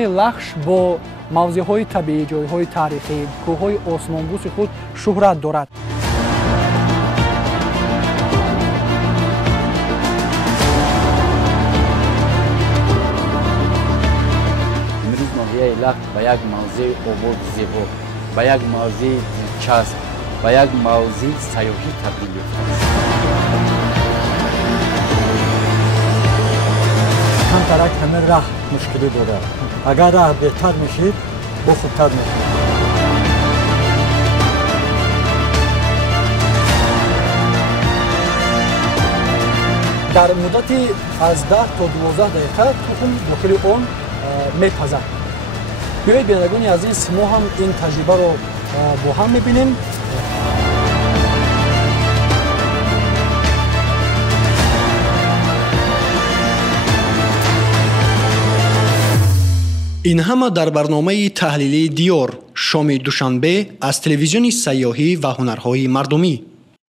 мавзеи Лахш бо мавзеъҳои табиӣ, ҷойҳои таърихӣ, кӯҳҳои осмонбуси худ шӯҳрат дорад. имрӯз ноҳияи Лахш ба як мавзеи ободи зебо, ба як мавзеи дилчасп, ба як мавзеи сайёҳӣ табдил ёфтааст. Тарак ҳамин раҳ мушкилӣ дорад. Агар раҳ беҳтар мешид, бо хубтар мешид. дар муддати аз 10 то 12 дақиқа тухм дохили он мепазад. биёед бинандагони азиз, мо ҳам ин таҷрибаро бо ҳам мебинем. ин ҳама дар барномаи таҳлилии диёр шоми душанбе аз телевизиони сайёҳӣ ва ҳунарҳои мардумӣ.